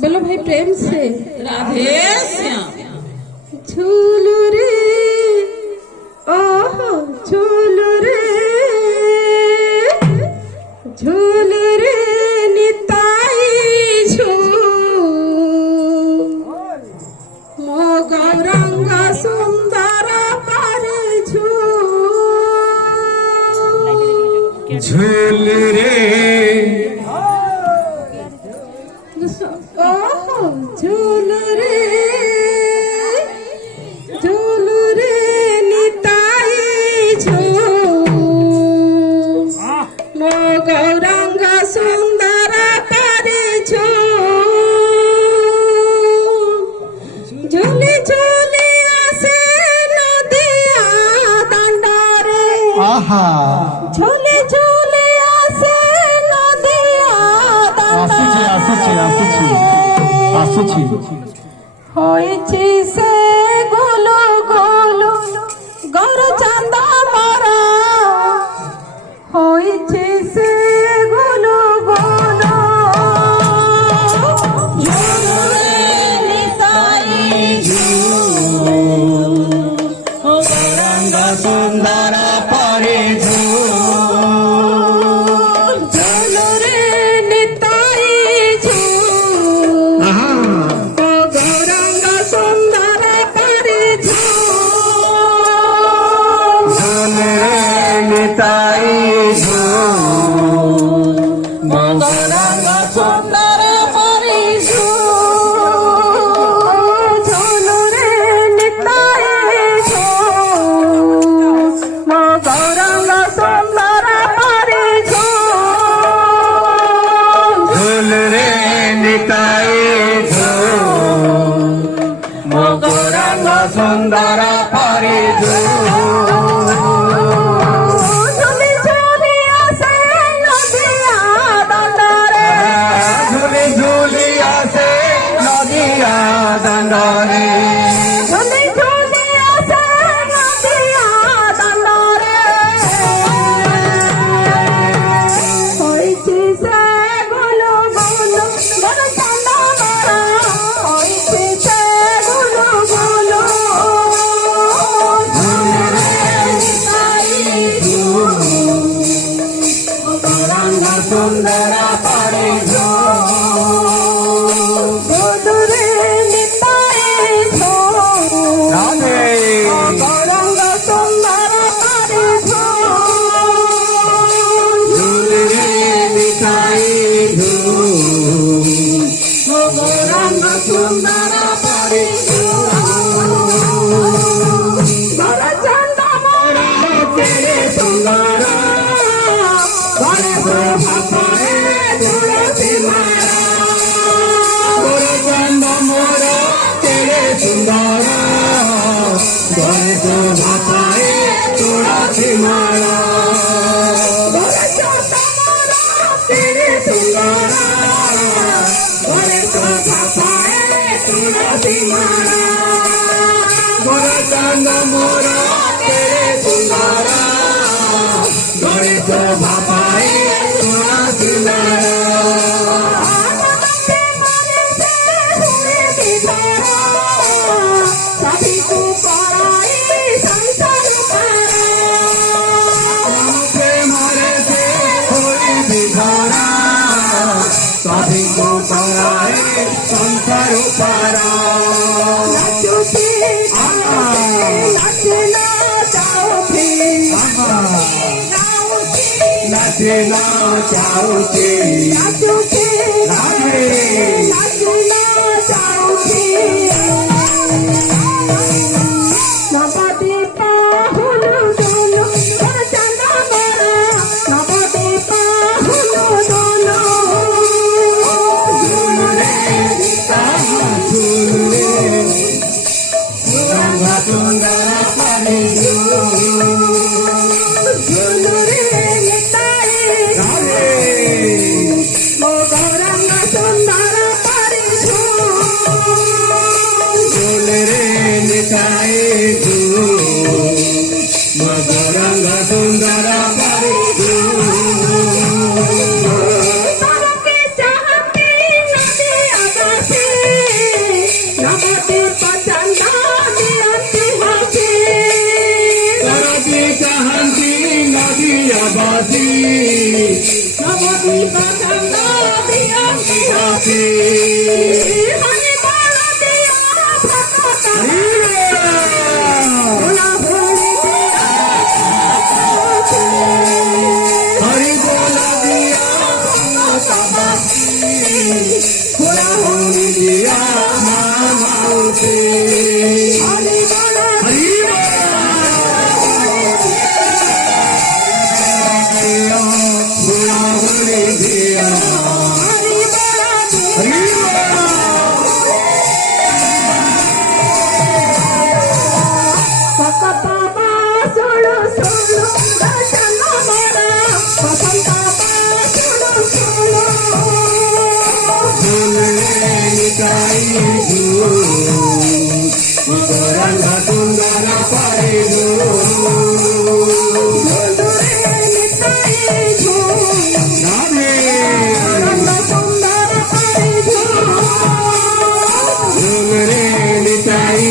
बोलो भाई प्रेम से राधे श्याम। झूलू रे ओहो झूलू रे झूलू रे निताई झूल मो गौरंग सुंदर पर झूल रे ओहो झूल रे झूल रे निताई झूल मो गौरंग सुंदर करे झूली झूली आसे नदिया दंडारे आहा झूली झूली आसे नदिया आसुची आसुची आसुची आसुची হয়েছে সে গোলো গোলো গর চাঁদা মারা হয়েছে সে গোলো গোলো গৌরাঙ্গ সুন্দর পরে ঝুলরে নিতাই ঝুল গৌরাঙ্গ সুন্দর পরে ঝুল রে নিতাই ঝুল গৌরাঙ্গ সুন্দর পরে ঝুলরে নিতাই ঝুল গৌরাঙ্গ সুন্দর পরে ঝুল রে নিতাই ঝুল গৌরাঙ্গ সুন্দর পরে ঝুলি ঝুলি আসে নদিয়া দণ্ডরে ঝুলি ঝুলি আসে নদিয়া দণ্ডরে ঝুলি ঝুলি আসে নদিয়া দণ্ডরে হইছে সে গুলো গুলো বড় চাঁদা মারা হইছে সে গুলো গুলো গৌরাঙ্গ সুন্দর পরে ঝুলরে নিতাই ঝুল রাধে গৌরাঙ্গ সুন্দর পরে ঝুল রে নিতাই ঝুল গৌরাঙ্গ সুন্দর পরে বড় চাঁদা মারা ছেড়ে সুন্দর ঘরে ভাপারে তুলসী মারা গোরে চন্দ মোর ছেড়ে সুন্দর ঘরে ভাপারে তুলসী মারা বড় চাঁদা মারা ছেড়ে সুন্দর ঘরে ভাপারে তুলসী মারা গোরে চন্দ মোর ছেড়ে সুন্দর ঘরে ভাপারে তুলসী মারা सभी को पराई संसार मरे से कोई विधारा सभी को पराए संसार पारा नचना जाओ फिर नचना चाहते नाचो फिर नचना जाओ फिर नबदे पाहुल दोनो चंदा मारा नबदे पाहुल दोनो झुलरे निताई मो गौरंग सुंदर परे झूल रे निताई झूल गौरंग सुंदर परे শান্তি নদিয়া বাসী নবদ্বীপ চন্দ্র দিয়া বাসী হরি বল দিয়া ভক্ত হরি ভোলা ভোলি দিয়া হরি বল দিয়া ভোলা ভোলি দিয়া মামাউতে হরি বল হরি ভোলা হরি দিয়া হরি বল হরি ভক্ত বাসুড় সুড় দর্শন মরা বসন্ত বাসুড় সুড় নিতাই গৌরাঙ্গ সুন্দর পাইলু রাধে রে নিতাই